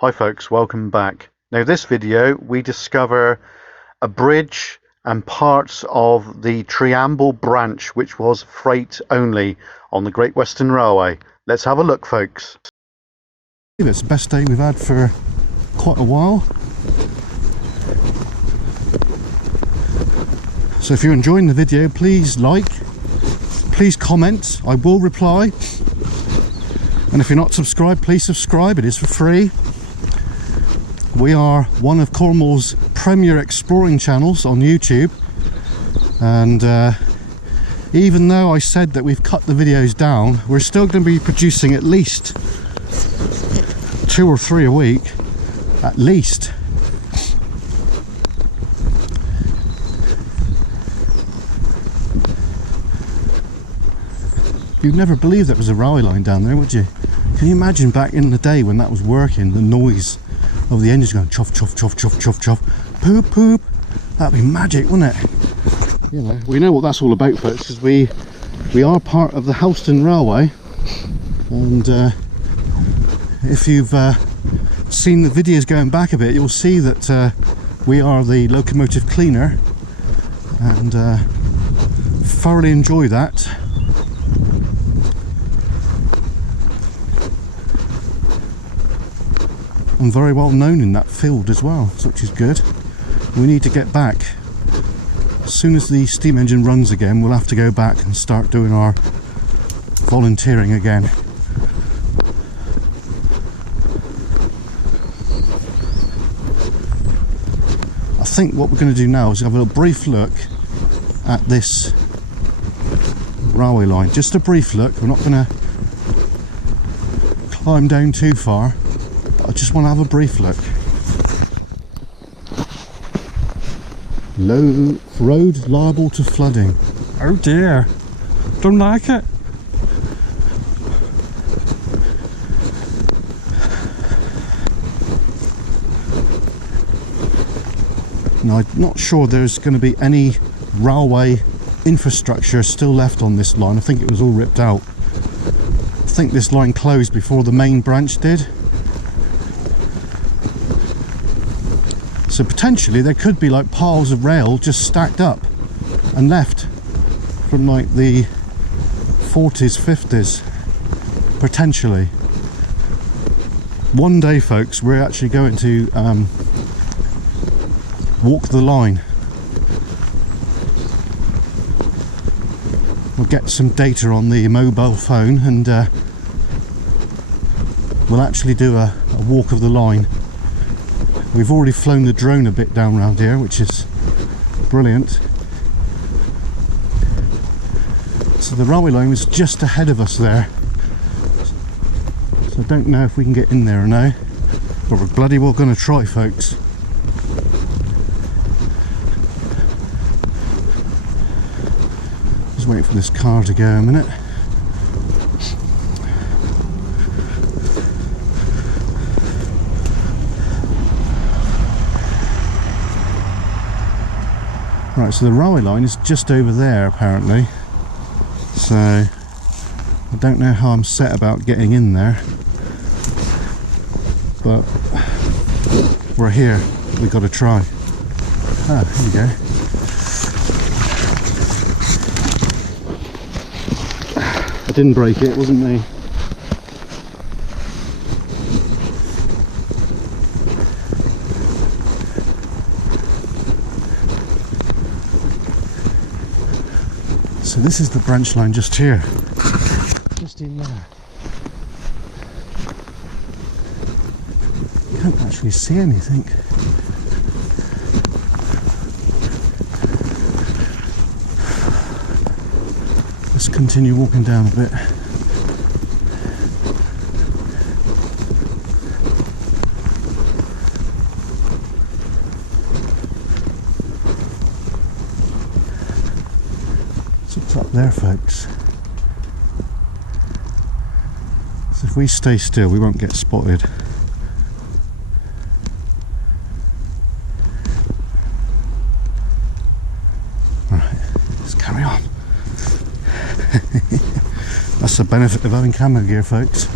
Hi folks, welcome back. Now this video we discover a bridge and parts of the Triamble branch which was freight only on the Great Western Railway. Let's have a look folks. It's the best day we've had for quite a while. So if you're enjoying the video, please like, please comment, I will reply. And if you're not subscribed, please subscribe, it is for free. We are one of Cornwall's premier exploring channels on YouTube, and even though I said that we've cut the videos down, we're still going to be producing at least 2 or 3 a week, at least. You'd never believe there was a railway line down there, would you? Can you imagine back in the day when that was working, the noise of the engines going chuff, chuff, chuff, chuff, chuff, chuff, poop, poop. That'd be magic, wouldn't it? You know, we know what that's all about, folks, because we are part of the Helston Railway, and if you've seen the videos going back a bit, you'll see that we are the locomotive cleaner, and thoroughly enjoy that. I'm very well known in that field as well, which is good. We need to get back. As soon as the steam engine runs again, we'll have to go back and start doing our volunteering again. I think what we're going to do now is have a brief look at this railway line. Just a brief look. We're not going to climb down too far. I just want to have a brief look. Low road liable to flooding. Oh dear, don't like it. Now, I'm not sure there's going to be any railway infrastructure still left on this line. I think it was all ripped out. I think this line closed before the main branch did. So potentially there could be like piles of rail just stacked up and left from like the 40s, 50s, potentially. One day, folks, we're actually going to walk the line. We'll get some data on the mobile phone, and we'll actually do a walk of the line. We've already flown the drone a bit down around here, which is brilliant. So the railway line was just ahead of us there. So I don't know if we can get in there or no, but we're bloody well going to try, folks. Just waiting for this car to go a minute. Right, so the railway line is just over there apparently, so I don't know how I'm set about getting in there, but we're here, we've got to try. Ah, here we go. I didn't break it, it wasn't me. So this is the branch line just here, just in there. Can't actually see anything. Let's continue walking down a bit. It's up there, folks. So if we stay still, we won't get spotted. Right, let's carry on. That's the benefit of having camera gear, folks.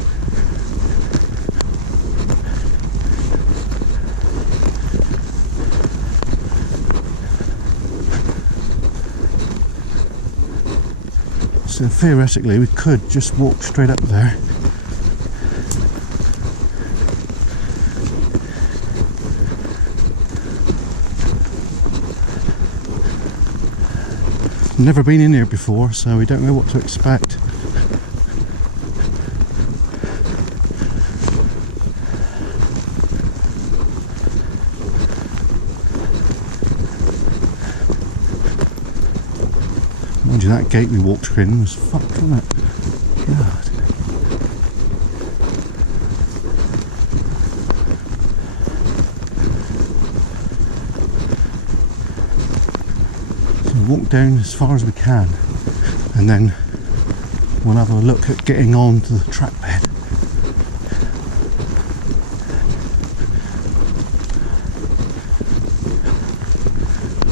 So theoretically we could just walk straight up there. Never been in here before, so we don't know what to expect. Mind you, that gate we walked through was fucked, wasn't it? God. So we'll walk down as far as we can, and then we'll have a look at getting on to the track bed.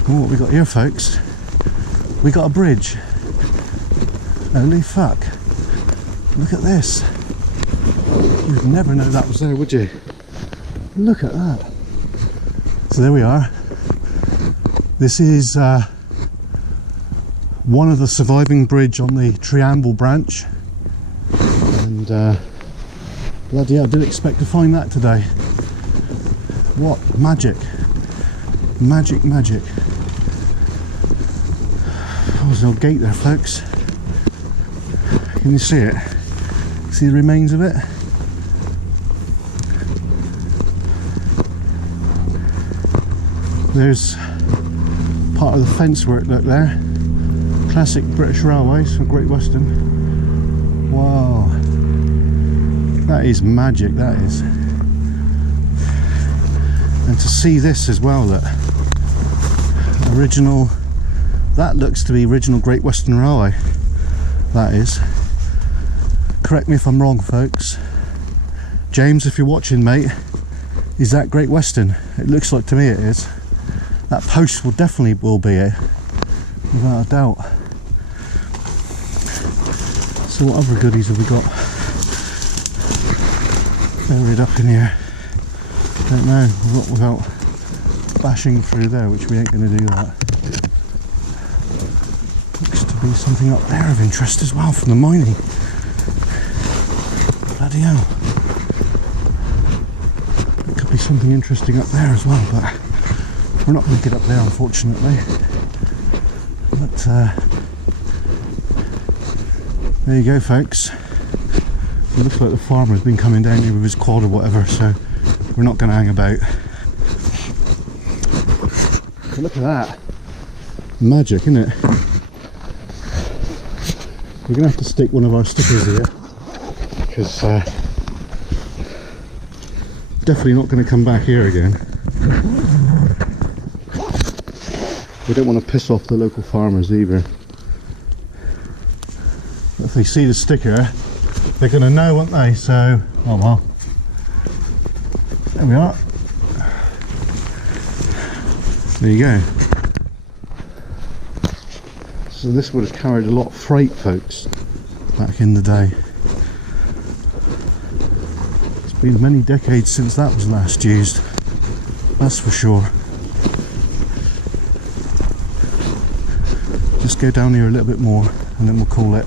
Oh, what we got here, folks? We got a bridge. Holy fuck. Look at this. You'd never know that was there, would you? Look at that. So there we are. This is one of the surviving bridge on the Triamble branch. And bloody hell, I didn't expect to find that today. What magic. Magic, magic. There's no gate there, folks. Can you see it? See the remains of it? There's part of the fence work, look there. Classic British Railways from Great Western. Wow. That is magic, that is. And to see this as well, that original, that looks to be original Great Western Railway. That is. Correct me if I'm wrong, folks. James, if you're watching, mate, is that Great Western? It looks like to me it is. That post will definitely be it, without a doubt. So what other goodies have we got buried up in here? Don't know. Without bashing through there, which we ain't going to do that. Looks to be something up there of interest as well from the mining. Bloody hell. There could be something interesting up there as well, but we're not going to get up there, unfortunately. But there you go, folks. It looks like the farmer's been coming down here with his quad or whatever, so we're not going to hang about. But look at that. Magic, isn't it? We're going to have to stick one of our stickers here, because definitely not going to come back here again. We don't want to piss off the local farmers either. But if they see the sticker, they're going to know, won't they? So, oh well. There we are. There you go. So this would have carried a lot of freight, folks, back in the day. It's been many decades since that was last used, that's for sure. Just go down here a little bit more and then we'll call it.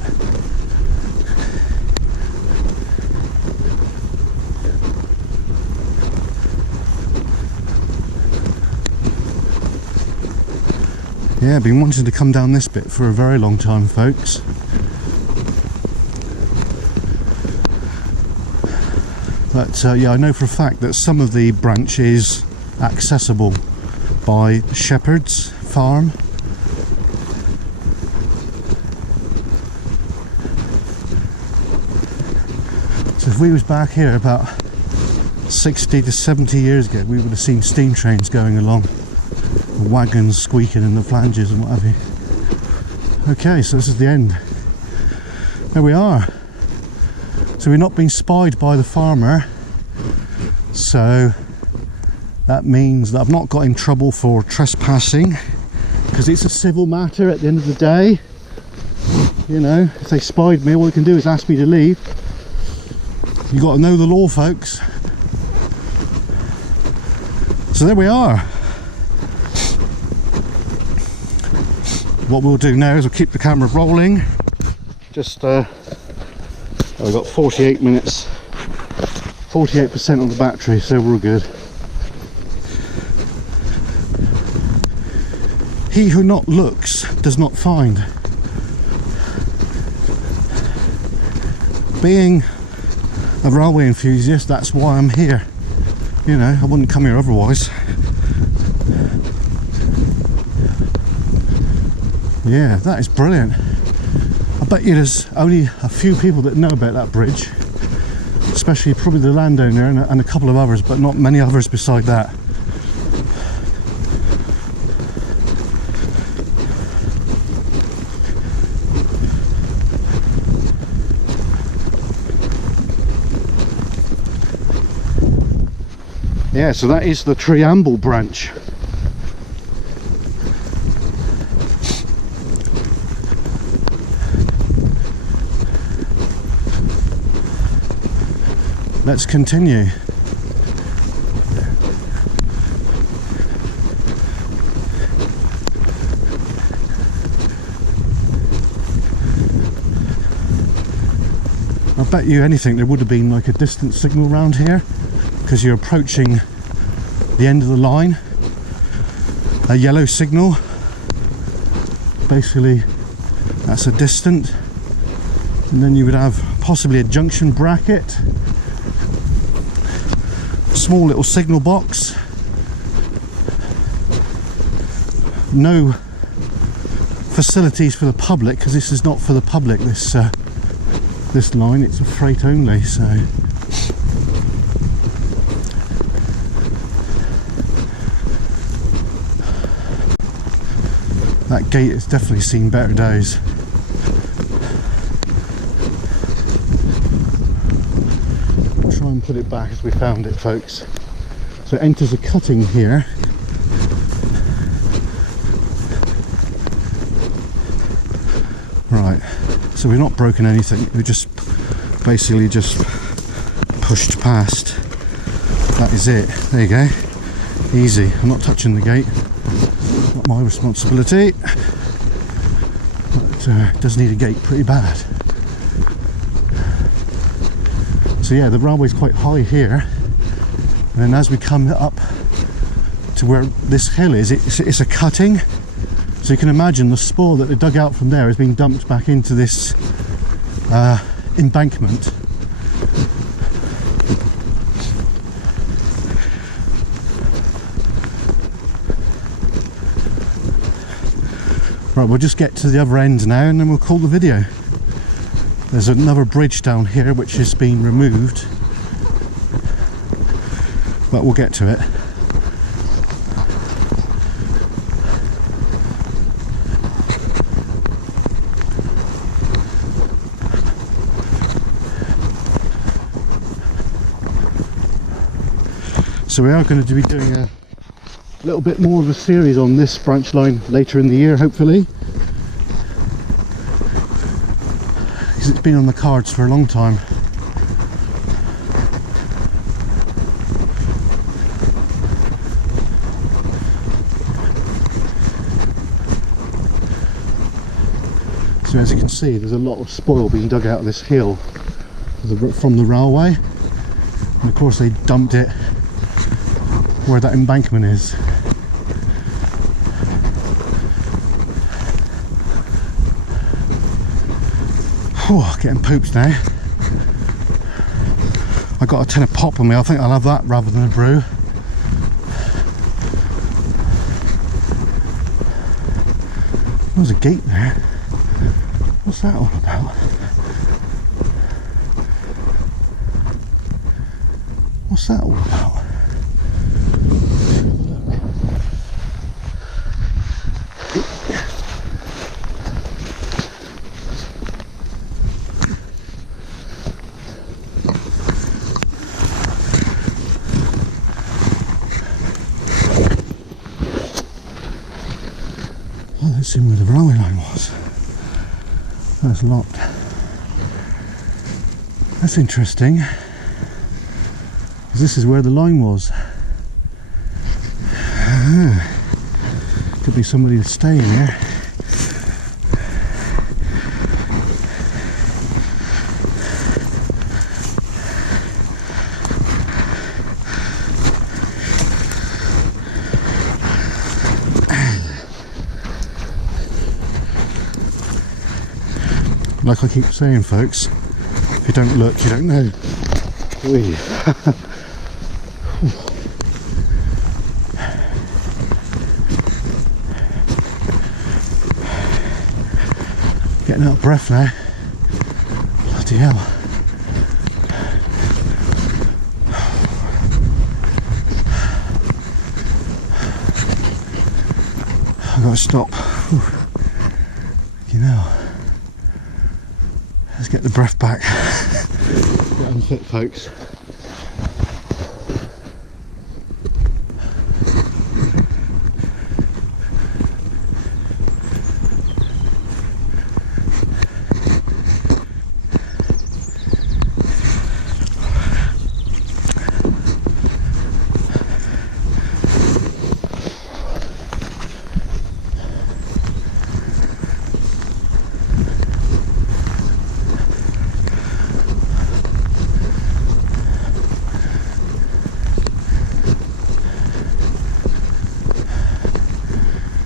Yeah, I've been wanting to come down this bit for a very long time, folks. But yeah, I know for a fact that some of the branch is accessible by Shepherd's Farm. So if we was back here about 60 to 70 years ago, we would have seen steam trains going along, the wagons squeaking in the flanges and what have you. Okay, so this is the end. There we are. So we're not being spied by the farmer, so that means that I've not got in trouble for trespassing, because it's a civil matter at the end of the day. You know, if they spied me, all they can do is ask me to leave. You got to know the law, folks. So there we are. What we'll do now is we'll keep the camera rolling Just I've got 48 minutes, 48% on the battery, so we're good. He who not looks does not find. Being a railway enthusiast, that's why I'm here. You know, I wouldn't come here otherwise. Yeah, that is brilliant. I bet you there's only a few people that know about that bridge, especially probably the landowner and a couple of others, but not many others beside that. Yeah, so that is the Triamble branch. Let's continue. I bet you anything there would have been like a distance signal around here, because you're approaching the end of the line. A yellow signal, basically that's a distant, and then you would have possibly a junction bracket, a small little signal box. No facilities for the public, because this is not for the public, this line, it's a freight only, so that gate has definitely seen better days. I'll try and put it back as we found it, folks. So it enters a cutting here. Right, so we've not broken anything, we just basically just pushed past. That is it, there you go, easy. I'm not touching the gate, not my responsibility, but it does need a gate pretty bad. So yeah, the railway's quite high here, and then as we come up to where this hill is, it's a cutting. So you can imagine the spoil that they dug out from there is being dumped back into this embankment. Right, we'll just get to the other end now and then we'll call the video. There's another bridge down here which is being removed, but we'll get to it. So we are going to be doing a little bit more of a series on this branch line later in the year, hopefully, because it's been on the cards for a long time. So as you can see, there's a lot of spoil being dug out of this hill from the railway, and of course they dumped it where that embankment is. Whew, getting pooped now. I got a tin of pop on me, I think I'll have that rather than a brew. There's a gate there. What's that all about? What's that all about? Oh, let's see where the railway line was. That's locked. That's interesting, because this is where the line was. Could be somebody staying here. Like I keep saying, folks, if you don't look, you don't know. Whee. Getting out of breath now. Bloody hell. I've got to stop. You know. Let's get the breath back. Get unfit, folks.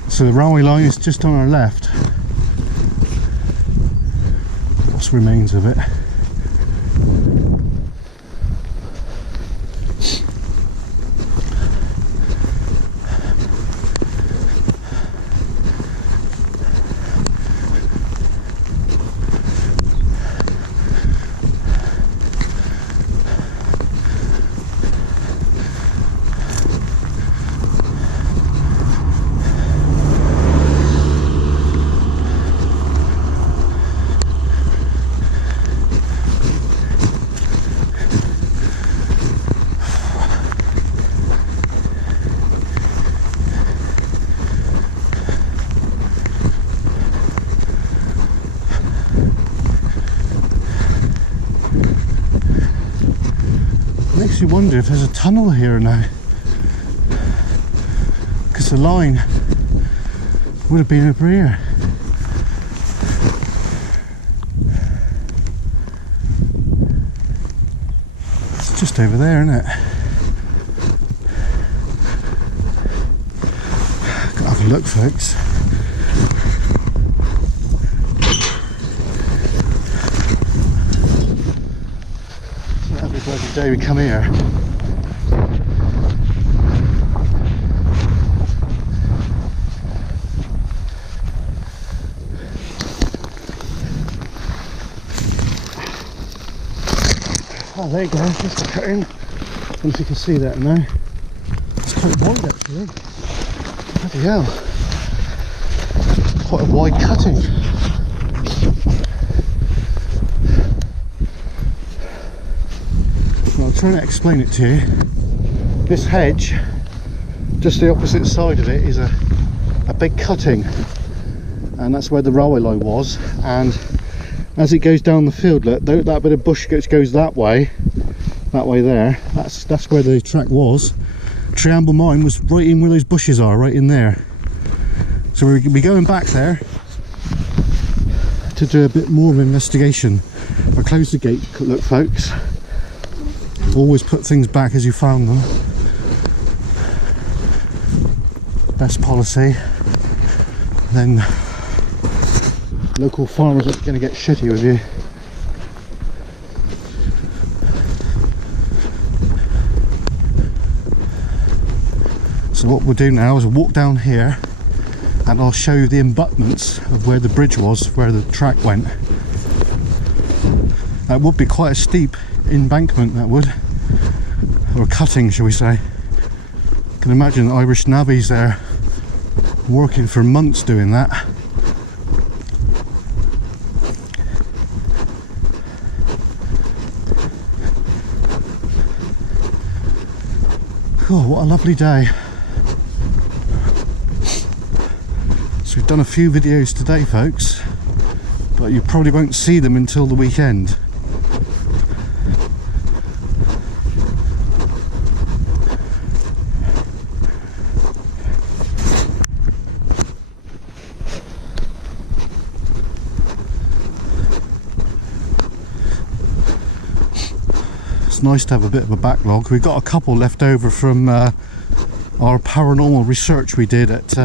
So the railway line is just on our left. What's remains of it. Makes you wonder if there's a tunnel here now, because the line would have been over here. It's just over there, isn't it? Gotta have a look, folks. Every bloody day we come here. Oh, there you go, just a curtain. I don't know if you can see that now. It's quite wide actually. Bloody hell. Quite a wide cutting. Well, I'll try to explain it to you. This hedge, just the opposite side of it, is a big cutting. And that's where the railway line was. And as it goes down the field, look, that bit of bush goes that way there. That's where the track was. Triamble Mine was right in where those bushes are, right in there. So we're going to be going back there to do a bit more of an investigation. I'll close the gate, look folks. Always put things back as you found them. Best policy. Then local farmers are going to get shitty with you. So what we'll do now is we'll walk down here and I'll show you the abutments of where the bridge was, where the track went. That would be quite a steep embankment, that would, or cutting shall we say. You can imagine the Irish navvies there working for months doing that. Oh, what a lovely day. So we've done a few videos today folks, but you probably won't see them until the weekend. It's nice to have a bit of a backlog. We've got a couple left over from our paranormal research we did at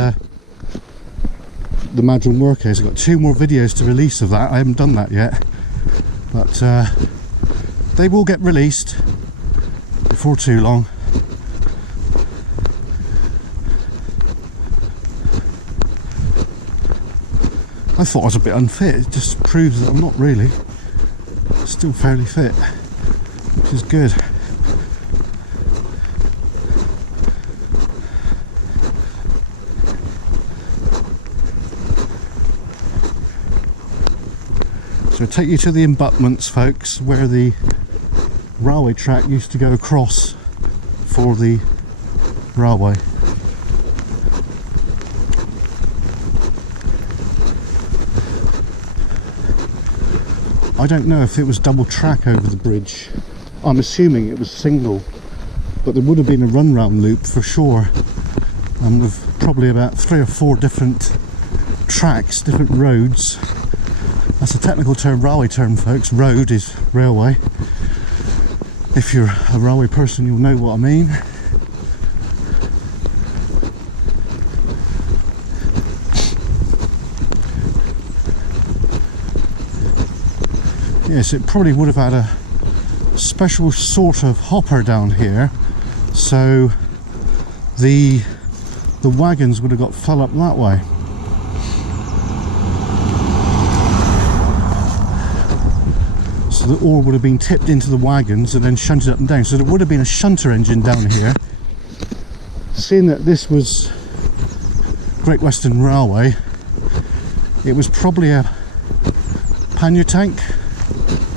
the Madron workhouse. I've got 2 more videos to release of that. I haven't done that yet, but they will get released before too long. I thought I was a bit unfit. It just proves that I'm not really. Still fairly fit, which is good. So I'll take you to the abutments, folks, where the railway track used to go across for the railway. I don't know if it was double track over the bridge. I'm assuming it was single, but there would have been a run round loop for sure, and with probably about 3 or 4 different tracks, different roads. That's a technical term, railway term, folks. Road is railway. If you're a railway person, you'll know what I mean. Yes, it probably would have had a special sort of hopper down here, so the wagons would have got fell up that way. So the ore would have been tipped into the wagons and then shunted up and down. So there would have been a shunter engine down here. Seeing that this was Great Western Railway, it was probably a pannier tank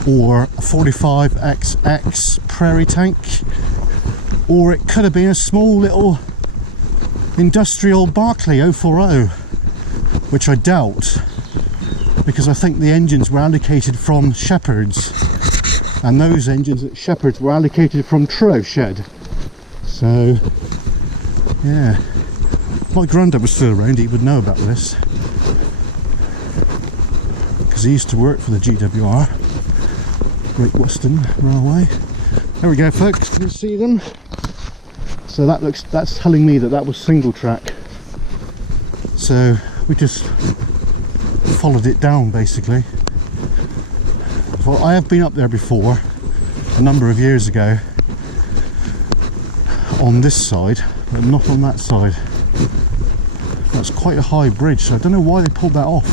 or a 45XX prairie tank, or it could have been a small little industrial Barclay 040, which I doubt, because I think the engines were allocated from Shepherd's, and those engines at Shepherd's were allocated from Truro Shed. So yeah, if my granddad was still around, he would know about this, because he used to work for the GWR, Great Western Railway. There we go, folks, can you see them? So that's telling me that was single track. So we just followed it down basically. Well, I have been up there before a number of years ago on this side, but not on that side. That's quite a high bridge, so I don't know why they pulled that off.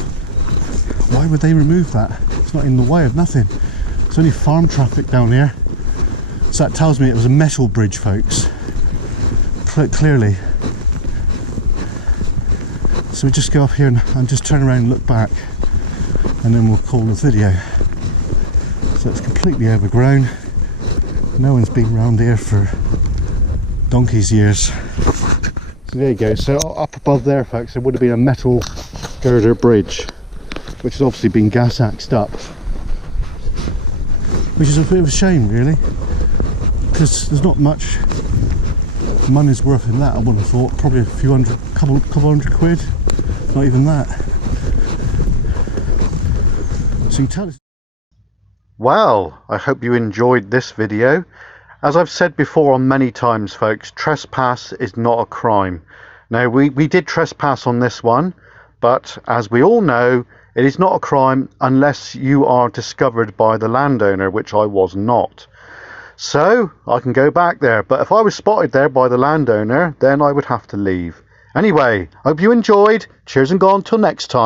Why would they remove that? It's not in the way of nothing. It's only farm traffic down here. So that tells me it was a metal bridge, folks. Clearly. So we just go up here and just turn around and look back, and then we'll call the video. So it's completely overgrown. No one's been around here for donkey's years. So there you go. So up above there, folks, there would have been a metal girder bridge, which has obviously been gas axed up, which is a bit of a shame really, because there's not much money's worth in that. I would have thought probably a few hundred, couple hundred quid, not even that. So you tell us. Well, I hope you enjoyed this video. As I've said before on many times, folks, trespass is not a crime. Now, we did trespass on this one, but as we all know, it is not a crime unless you are discovered by the landowner, which I was not. So I can go back there, but if I was spotted there by the landowner, then I would have to leave. Anyway, hope you enjoyed. Cheers and gone till next time.